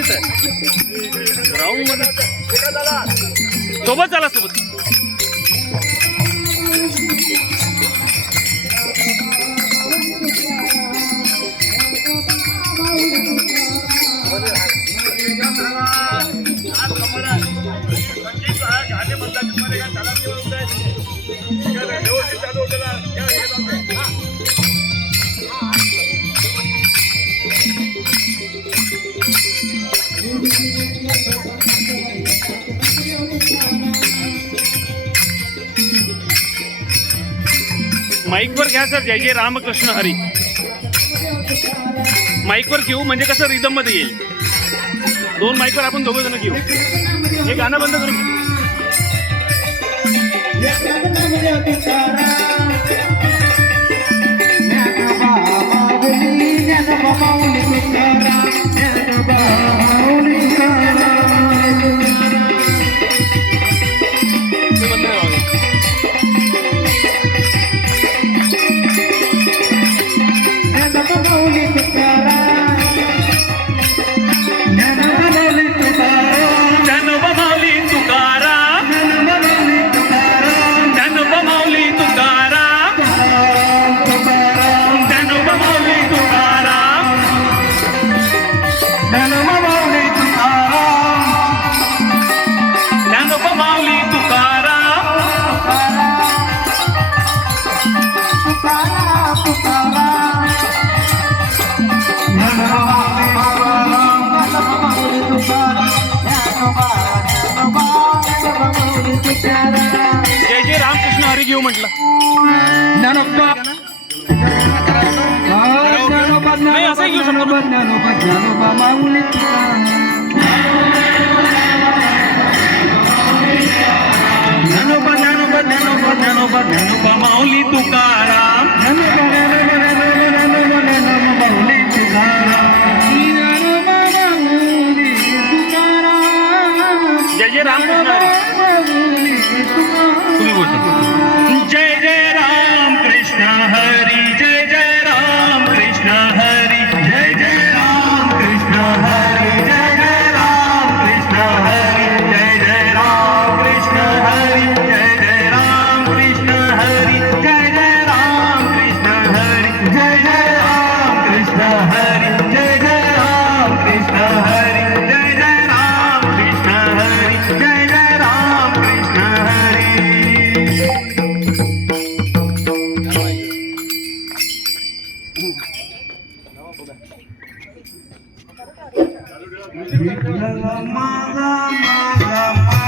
येत आहे ग्राउंड मध्ये सोबत चला सोबत. माईकवर घ्या सर. जय जय रामकृष्ण हरी माईकवर घेऊ म्हणजे कसं रिदम मध्ये येईल. दोन माईकवर आपण दोघं जण घेऊ. हे गाणं बंद करून जय जय रामकृष्ण हरी घेऊ म्हटलं. नाही असंही घेऊ शकतो. ज्ञानोबा माऊली तुकाराम जय जय रामकृष्ण हरी. तुम्ही बोलता. जय जय राम कृष्ण हरी जय जय राम कृष्ण हरी जय जय राम कृष्ण हरी जय जय राम कृष्ण हरी जय जय राम कृष्ण हरी जय जय राम कृष्ण हरी जय जय राम कृष्ण हरी जय जय राम कृष्ण हरी जय जय राम कृष्ण हरी जय जय राम कृष्ण हरी जय जय राम कृष्ण हरी. मागा मागा